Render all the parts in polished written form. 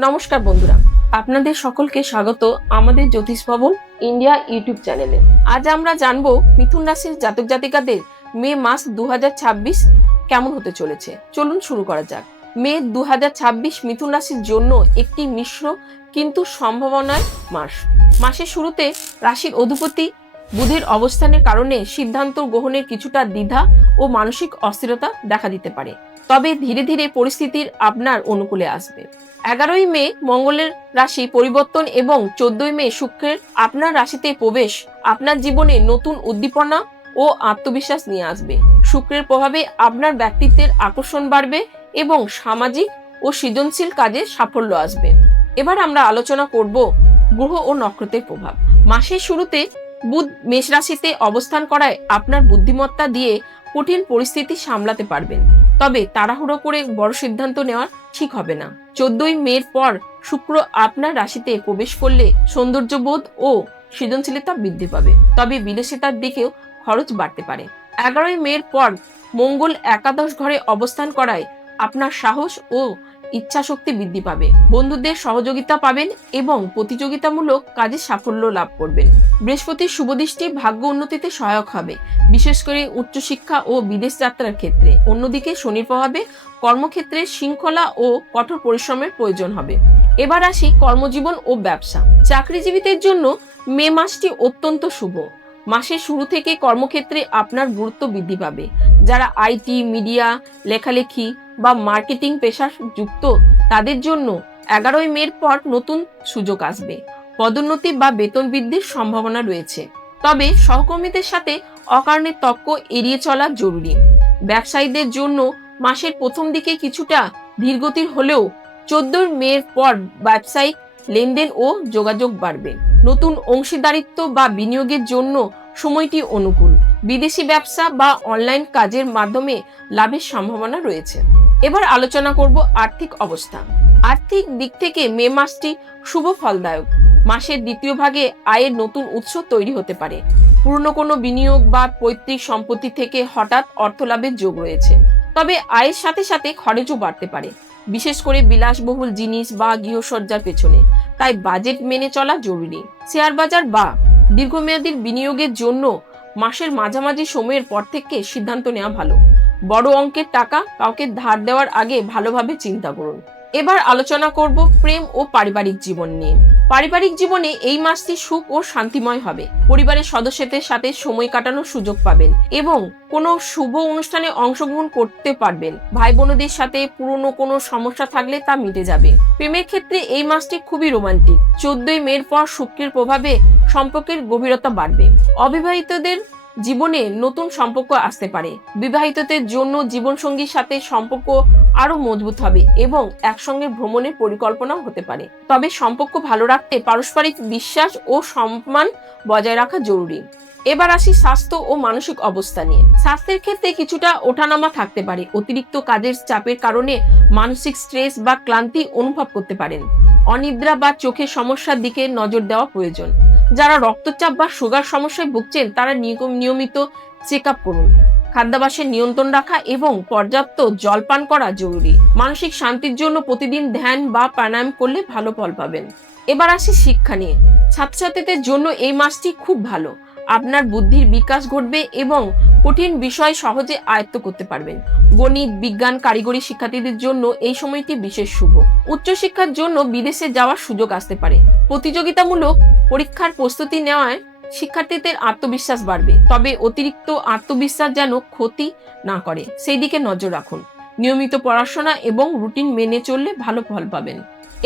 নমস্কার বন্ধুরা, আপনাদের সকলকে স্বাগত আমাদের জ্যোতিষ ভবন ইন্ডিয়া ইউটিউব চ্যানেলে। আজ আমরা জানবো মিথুন রাশির জাতক জাতিকাদের মে মাস 2026 কেমন হতে চলেছে। চলুন শুরু করা যাক। মে 2026 মিথুন রাশির জন্য একটি মিশ্র কিন্তু সম্ভাবনার মাস। মাসের শুরুতে রাশির অধিপতি বুধের অবস্থানের কারণে সিদ্ধান্ত গ্রহণের কিছুটা দ্বিধা ও মানসিক অস্থিরতা দেখা দিতে পারে, তবে ধীরে ধীরে পরিস্থিতির আপনার অনুকূলে আসবে। 11ই মে মঙ্গলের রাশি পরিবর্তন এবং 14ই মে শুক্রের আপনার রাশিতে প্রবেশ আপনার জীবনে নতুন উদ্দীপনা ও আত্মবিশ্বাস নিয়ে আসবে। শুক্রের প্রভাবে আপনার ব্যক্তিত্বের আকর্ষণ বাড়বে এবং সামাজিক ও সৃজনশীল কাজে সাফল্য আসবে। এবার আমরা আলোচনা করব গ্রহ ও নক্ষত্রের প্রভাব। মাসের শুরুতে বুধ মেষ রাশিতে অবস্থান করায় আপনার বুদ্ধিমত্তা দিয়ে কঠিন পরিস্থিতি সামলাতে পারবেন, তবে তাড়াহুড়ো করে বড় সিদ্ধান্ত নেওয়া ঠিক হবে না। 14ই মের পর শুক্র আপনার রাশিতে প্রবেশ করলে সৌন্দর্যবোধ ও সৃজনশীলতা বৃদ্ধি পাবে, তবে বিলাসিতার দিকেও খরচ বাড়তে পারে। 11ই মের পর মঙ্গল একাদশ ঘরে অবস্থান করায় আপনার সাহস ও ইচ্ছাশক্তি বৃদ্ধি পাবে, বন্ধুদের সহযোগিতা পাবেন এবং প্রতিযোগিতামূলক কাজে সাফল্য লাভ করবেন। বৃহস্পতির শুভদৃষ্টি ভাগ্য উন্নতিতে সহায়ক হবে, বিশেষ করে উচ্চশিক্ষা ও বিদেশ যাত্রার ক্ষেত্রে। অন্যদিকে শনির প্রভাবে কর্মক্ষেত্রে শৃঙ্খলা ও কঠোর পরিশ্রমের প্রয়োজন হবে। এবার আসি কর্মজীবন ও ব্যবসা। চাকরিজীবীদের জন্য মে মাসটি অত্যন্ত শুভ। মাসের শুরু থেকে কর্মক্ষেত্রে আপনার গুরুত্ব বৃদ্ধি পাবে। যারা আইটি, মিডিয়া, লেখালেখি বা মার্কেটিং পেশায় যুক্ত তাদের জন্য 11ই মের পর নতুন সুযোগ আসবে। পদোন্নতি বা বেতন বৃদ্ধির সম্ভাবনা রয়েছে, তবে সহকর্মীদের সাথে অকারণে তর্ক এড়িয়ে চলা জরুরি। ব্যবসায়ীদের জন্য মাসের প্রথম দিকে কিছুটা ধীরগতির হলেও 14 মের পর ব্যবসায়িক লেনদেন ও যোগাযোগ বাড়বে। নতুন অংশীদারিত্ব বা বিনিয়োগের জন্য সময়টি অনুকূল। বিদেশি ব্যবসা বা অনলাইন কাজের মাধ্যমে লাভের সম্ভাবনা রয়েছে। এবার আলোচনা করব আর্থিক অবস্থা। আর্থিক দিক থেকে মে মাসটি শুভ ফলদায়ক। মাসের দ্বিতীয় ভাগে আয়ের নতুন উৎস তৈরি হতে পারে। পুরনো কোনো বিনিয়োগ বা পৈতৃক সম্পত্তি থেকে হঠাৎ অর্থ লাভের যোগ রয়েছে, তবে আয়ের সাথে সাথে খরচও বাড়তে পারে, বিশেষ করে বিলাসবহুল জিনিস বা গৃহসজ্জার পেছনে। তাই বাজেট মেনে চলা জরুরি। শেয়ার বাজার বা দীর্ঘমেয়াদী বিনিয়োগের জন্য মাসের মাঝামাঝি সময়ের পর থেকে সিদ্ধান্ত নেওয়া ভালো। বড় অঙ্কের টাকা কাউকে ধার দেওয়ার আগে ভালোভাবে চিন্তা করুন। এবার আলোচনা করব প্রেম ও পারিবারিক জীবন নিয়ে। পারিবারিক জীবনে এই মাসটি সুখ ও শান্তিময় হবে। পরিবারের সদস্যদের সাথে সময় কাটানোর সুযোগ পাবেন এবং কোনো শুভ অনুষ্ঠানে অংশগ্রহণ করতে পারবেন। ভাই বোনদের সাথে পুরনো কোনো সমস্যা থাকলে তা মিটে যাবে। প্রেমের ক্ষেত্রে এই মাসটি খুবই রোমান্টিক। 14ই মের পর শুক্রের প্রভাবে সম্পর্কের গভীরতা বাড়বে। অবিবাহিতদের জীবনে নতুন সম্পর্ক আসতে পারে। বিবাহিতদের জন্য জীবনসঙ্গীর সাথে সম্পর্ক আরো মজবুত হবে এবং একসঙ্গে ভ্রমণের পরিকল্পনাও হতে পারে। তবে সম্পর্ক ভালো রাখতে পারস্পরিক বিশ্বাস ও সম্মান বজায় রাখা জরুরি। এবার আসি স্বাস্থ্য ও মানসিক অবস্থা নিয়ে। স্বাস্থ্যের ক্ষেত্রে কিছুটা ওঠানামা থাকতে পারে। অতিরিক্ত কাজের চাপের কারণে মানসিক স্ট্রেস বা ক্লান্তি অনুভব করতে পারেন। অনিদ্রা বা চোখের সমস্যার দিকে নজর দেওয়া প্রয়োজন। যারা রক্তচাপ বা সুগার সমস্যায় ভুগছেন তারা নিয়মিত চেক আপ করুন। খাদ্যাভ্যাসের নিয়ন্ত্রণ রাখা এবং পর্যাপ্ত জল পান করা জরুরি। মানসিক শান্তির জন্য প্রতিদিন ধ্যান বা প্রাণায়াম করলে ভালো ফল পাবেন। এবার আসি শিক্ষা নিয়ে। ছাত্রছাত্রীদের জন্য এই মাসটি খুব ভালো। আপনার বুদ্ধির বিকাশ ঘটবে এবং কঠিন বিষয় সহজে আয়ত্ত করতে পারবেন। গণিত, বিজ্ঞান, কারিগরি শিক্ষার্থীদের জন্য এই সময়টি বিশেষ শুভ। উচ্চশিক্ষার জন্য বিদেশে যাওয়ার সুযোগ আসতে পারে। প্রতিযোগিতামূলক পরীক্ষার প্রস্তুতি নেওয়ায় শিক্ষার্থীদের আত্মবিশ্বাস বাড়বে, তবে অতিরিক্ত আত্মবিশ্বাস যেন ক্ষতি না করে সেই দিকে নজর রাখুন। নিয়মিত পড়াশোনা এবং রুটিন মেনে চললে ভালো ফল পাবেন।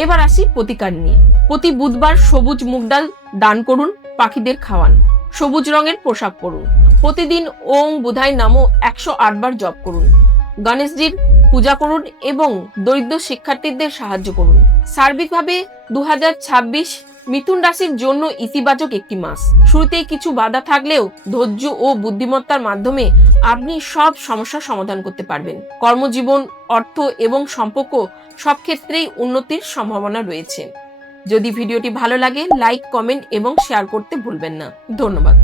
এবার আসি প্রতিকার নিয়ে। প্রতি বুধবার সবুজ মুগ ডাল দান করুন, পাখিদের খাওয়ান, সবুজ রঙের পোশাক পরুন। প্রতিদিন ওং বুধায় নামো 108 বার জপ করুন। গণেশজির পূজা করুন এবং দরিদ্র শিক্ষার্থীদের সাহায্য করুন। সার্বিকভাবে 2026 মিথুন রাশির জন্য ইতিবাচক একটি মাস। শুরুতেই কিছু বাধা থাকলেও ধৈর্য ও বুদ্ধিমত্তার মাধ্যমে আপনি সব সমস্যার সমাধান করতে পারবেন। কর্মজীবন, অর্থ এবং সম্পর্ক সব ক্ষেত্রেই উন্নতির সম্ভাবনা রয়েছে। যদি ভিডিওটি ভালো লাগে লাইক, কমেন্ট এবং শেয়ার করতে ভুলবেন না। ধন্যবাদ।